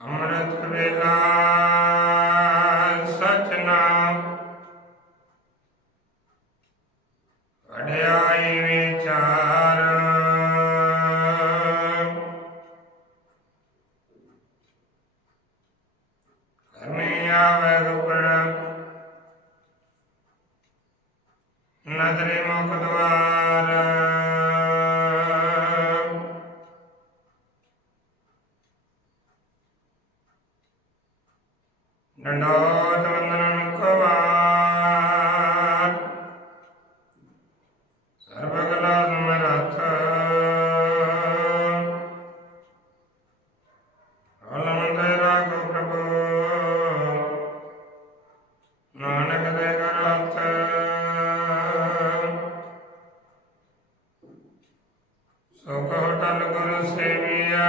ਅੰਮ੍ਰਿਤ ਵੇਲਾ ਸਚ ਨਾਮ ਵਡਿਆਈ ਵਿਚਾਰ। ਕਰਮੀ ਆਵੇ ਗੁਪੜ ਨਦਰੀ ਮੁਖ ਦਵਾਰ। ਦੰਡੋਤ ਵੰਦਨੰ ਕੁਵਾਰ ਸਰਬ ਸਮਰਥ ਆਲਮੰਦ ਰਾਖੋ ਪ੍ਰਭੂ ਨਾਨਕ ਦੇ ਘਰ ਹੱਥ ਸੋ ਗੁਰ ਸੇਵੀਆ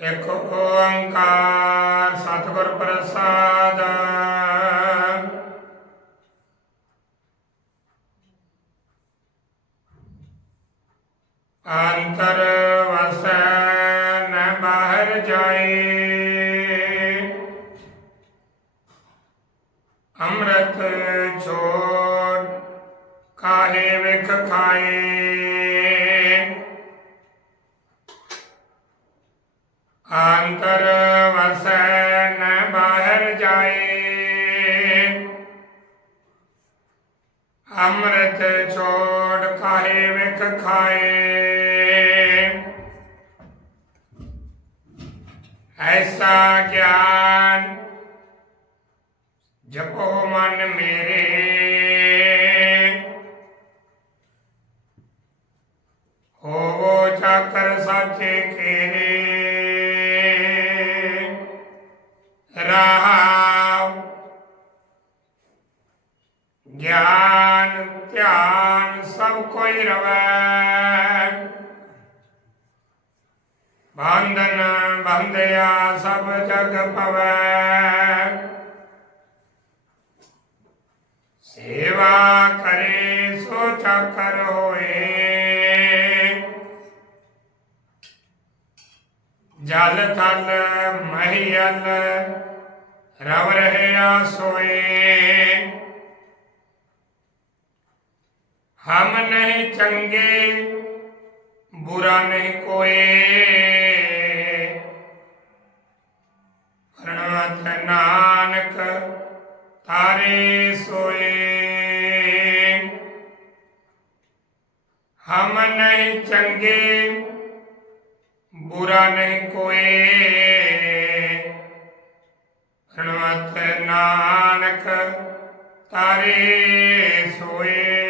एक ओंकार सतगुर प्रसाद। अंतर वसन बाहर जाए। अमृत छोड़ काहे विख खाए? आंतर वसन बाहर जाए। अमृत चोट खाए विख खाए। ऐसा ज्ञान जपो मन मेरे। ਧਿਆਨ ਸਭ ਕੋਈ ਰਵੈ। ਬੰਧਨ ਬੰਧਿਆ ਸਭ ਜਗ ਪਵੈ। ਸੇਵਾ ਕਰੇ ਸੋ ਚਾਕਰ ਹੋਏ। ਜਲ ਥਲ ਮਹੀਲ ਰਵ ਰਹਿਆ ਸੋਏ। हम नहीं चंगे, बुरा नहीं कोए। प्रणत नानक, तारे सोए। हम नहीं चंगे, बुरा नहीं कोए। प्रणत नानक, तारे सोए।